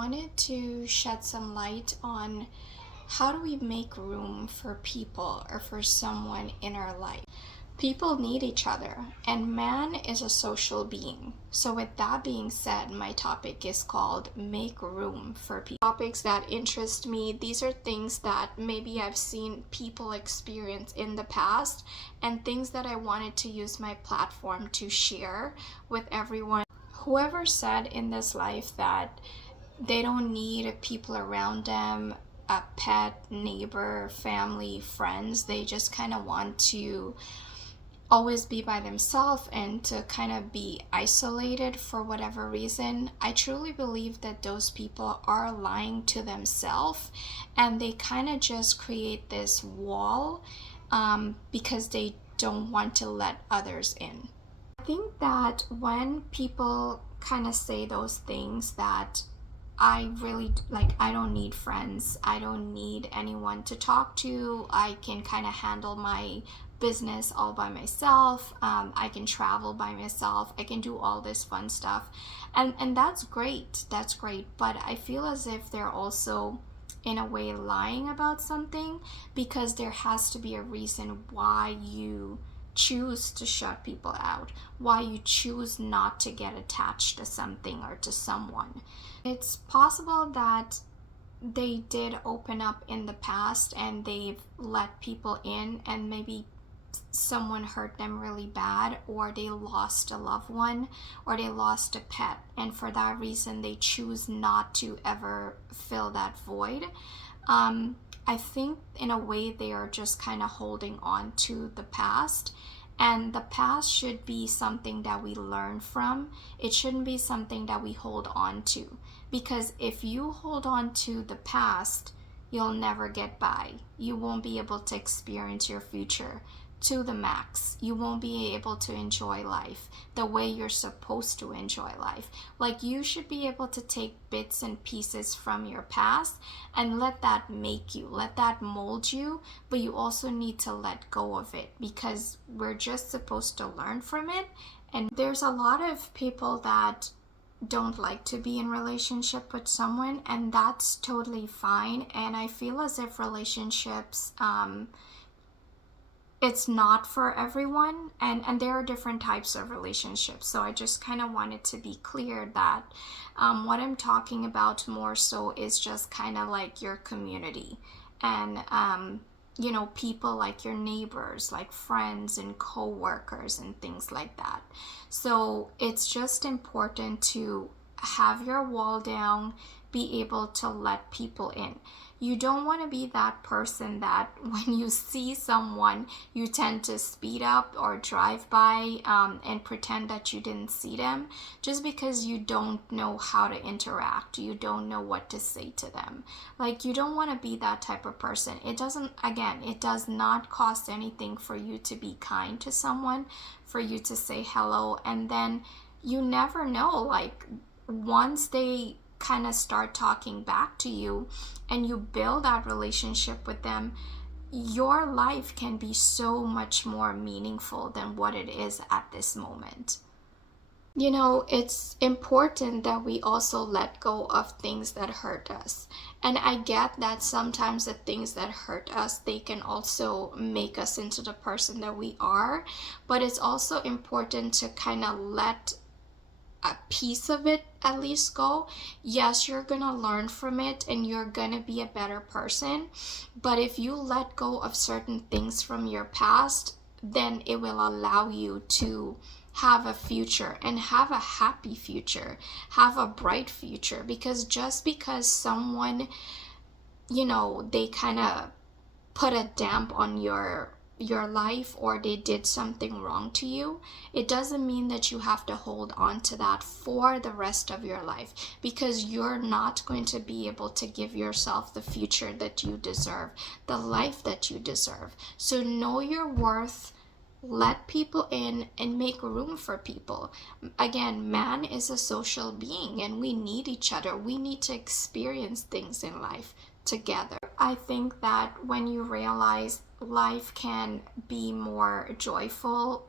wanted to shed some light on how do we make room for people or for someone in our life. People need each other, and man is a social being. So, with that being said, my topic is called Make Room for People. Topics that interest me, these are things that maybe I've seen people experience in the past, and things that I wanted to use my platform to share with everyone. Whoever said in this life that they don't need people around them, a pet, neighbor, family, friends, they just kind of want to always be by themselves and to kind of be isolated for whatever reason, I truly believe that those people are lying to themselves, and they kind of just create this wall because they don't want to let others in. I think that when people kind of say those things that I really like, I don't need friends, I don't need anyone to talk to, I can kind of handle my business all by myself, I can travel by myself, I can do all this fun stuff, and that's great, but I feel as if they're also in a way lying about something, because there has to be a reason why you choose to shut people out, why you choose not to get attached to something or to someone. It's possible that they did open up in the past and they've let people in, and maybe someone hurt them really bad, or they lost a loved one, or they lost a pet, and for that reason they choose not to ever fill that void. I think in a way they are just kind of holding on to the past, and the past should be something that we learn from. It shouldn't be something that we hold on to, because if you hold on to the past, you'll never get by. You won't be able to experience your future to the max. You won't be able to enjoy life the way you're supposed to enjoy life. Like, you should be able to take bits and pieces from your past and let that make you, let that mold you, but you also need to let go of it, because we're just supposed to learn from it. And there's a lot of people that don't like to be in relationship with someone, and that's totally fine. And I feel as if relationships, it's not for everyone, and there are different types of relationships. So I just kind of wanted to be clear that what I'm talking about more so is just kind of like your community, and people like your neighbors, like friends and co-workers and things like that. So it's just important to have your wall down, be able to let people in. You don't want to be that person that when you see someone, you tend to speed up or drive by and pretend that you didn't see them, just because you don't know how to interact. You don't know what to say to them. Like, you don't want to be that type of person. It does not cost anything for you to be kind to someone, for you to say hello, and then you never know, like, once they kind of start talking back to you and you build that relationship with them, your life can be so much more meaningful than what it is at this moment. It's important that we also let go of things that hurt us. And I get that sometimes the things that hurt us, they can also make us into the person that we are. But it's also important to kind of let a piece of it at least go. Yes, you're gonna learn from it and you're gonna be a better person, but if you let go of certain things from your past, then it will allow you to have a future, and have a happy future, have a bright future. Because just because someone, they kind of put a damp on your life, or they did something wrong to you, it doesn't mean that you have to hold on to that for the rest of your life, because you're not going to be able to give yourself the future that you deserve, the life that you deserve. So know your worth, let people in, and make room for people. Again, man is a social being, and we need each other. We need to experience things in life together. I think that when you realize life can be more joyful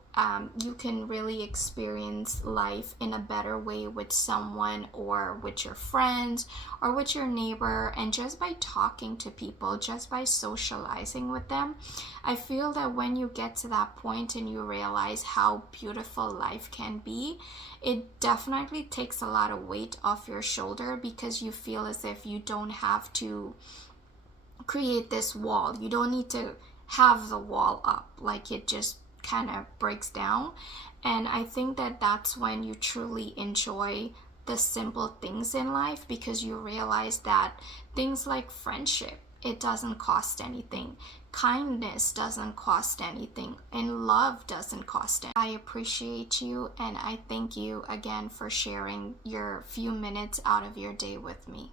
you can really experience life in a better way with someone, or with your friends, or with your neighbor. And just by talking to people, just by socializing with them, I feel that when you get to that point and you realize how beautiful life can be, it definitely takes a lot of weight off your shoulder, because you feel as if you don't have to create this wall. You don't need to have the wall up. Like, it just kind of breaks down. And I think that that's when you truly enjoy the simple things in life, because you realize that things like friendship, it doesn't cost anything. Kindness doesn't cost anything, and love doesn't cost anything. I appreciate you, and I thank you again for sharing your few minutes out of your day with me.